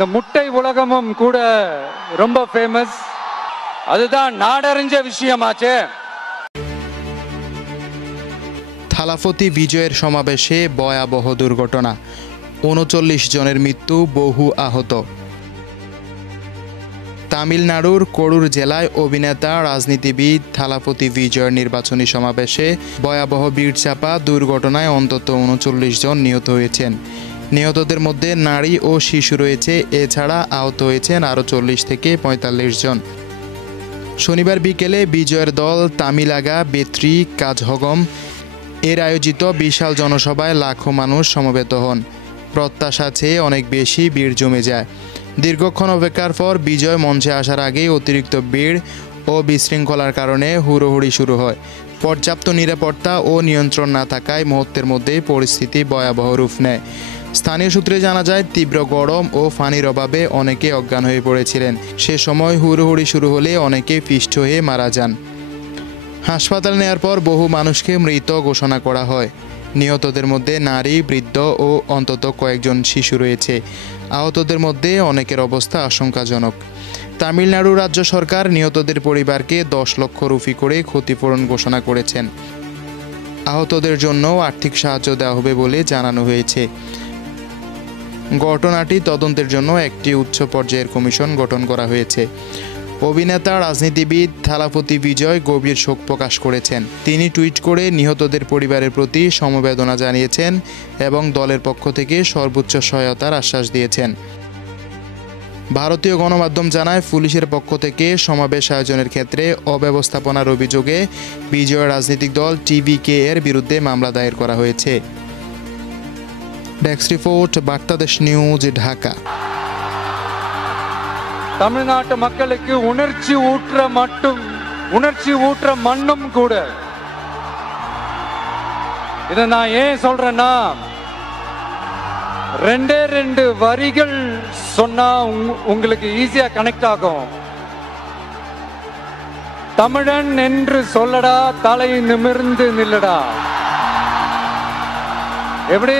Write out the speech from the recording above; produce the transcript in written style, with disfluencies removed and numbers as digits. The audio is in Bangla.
இந்த முட்டை உலகமும் கூட ரொம்ப ஃபேமஸ். அதுதான் நாடறிஞ்ச விஷயமாச்சே. থালাপতি বিজয়ের সমাবেশে ভয়াবহ দুর্ঘটনা, ৩৯ জনের মৃত্যু, বহু আহত। তামিলনাড়ুর করুর জেলায় অভিনেতা রাজনীতিবিদ থালাপতি বিজয়ের নির্বাচনী সমাবেশে ভয়াবহ ভিড়চাপা দুর্ঘটনায় অন্তত ৩৯ জন নিহত হয়েছেন। নিহতদের মধ্যে নারী ও শিশু রয়েছে। এছাড়া আহত হয়েছেন আরও ৪০ থেকে ৪৫ জন। শনিবার বিকেলে বিজয়ের দল তামিলাগা, বেত্রি, কাজহগম এর আয়োজিত বিশাল জনসভায় লাখো মানুষ সমবেত হন। প্রত্যাশা চেয়ে অনেক বেশি ভিড় জমে যায়। দীর্ঘক্ষণ অপেক্ষার পর বিজয় মঞ্চে আসার আগেই অতিরিক্ত ভিড় ও বিশৃঙ্খলার কারণে হুড়োহুড়ি শুরু হয়। পর্যাপ্ত নিরাপত্তা ও নিয়ন্ত্রণ না থাকায় মুহূর্তের মধ্যেই পরিস্থিতি ভয়াবহ রূপ নেয়। স্থানীয় সূত্রে জানা যায়, তীব্র গরম ও পানির অভাবে অনেকে অজ্ঞান হয়ে পড়েছিলেন। সে সময় হুড়োহুড়ি শুরু হলে অনেকে পিষ্ট হয়ে মারা যান। হাসপাতালে নেওয়ার পর বহু মানুষকে মৃত ঘোষণা করা হয়। নিহতদের মধ্যে নারী, বৃদ্ধ ও অন্তত কয়েকজন শিশু রয়েছে। আহতদের মধ্যে অনেকের অবস্থা আশঙ্কাজনক। তামিলনাড়ু রাজ্য সরকার নিহতদের পরিবারকে ১০ লক্ষ রুপি করে ক্ষতিপূরণ ঘোষণা করেছেন। আহতদের জন্য আর্থিক সাহায্য দেওয়া হবে বলে জানানো হয়েছে। ঘটনাটি তদন্তের জন্য একটি উচ্চ পর্যায়ের কমিশন গঠন করা হয়েছে। অভিনেতা রাজনীতিবিদ থালাপতি বিজয় গভীর শোক প্রকাশ করেছেন। তিনি টুইট করে নিহতদের পরিবারের প্রতি সমবেদনা জানিয়েছেন এবং দলের পক্ষ থেকে সর্বোচ্চ সহায়তার আশ্বাস দিয়েছেন। ভারতীয় গণমাধ্যম জানায়, পুলিশের পক্ষ থেকে সমাবেশ আয়োজনের ক্ষেত্রে অব্যবস্থাপনার অভিযোগে বিজয় রাজনৈতিক দল টিভিকে এর বিরুদ্ধে মামলা দায়ের করা হয়েছে। Desk report, Bartadesh news, Dhaka. தமிழ்நாட்டு மக்களுக்கு உணர்ச்சி ஊற்ற மண்ணும் கூட. இதை நான் ஏன் சொல்றேன்னா, 2 வரிகள் சொன்னா உங்களுக்கு ஈஸியா கனெக்ட் ஆகும். தமிழன் என்று சொல்லடா, தலை நிமிர்ந்து நில்லடா. எப்படி?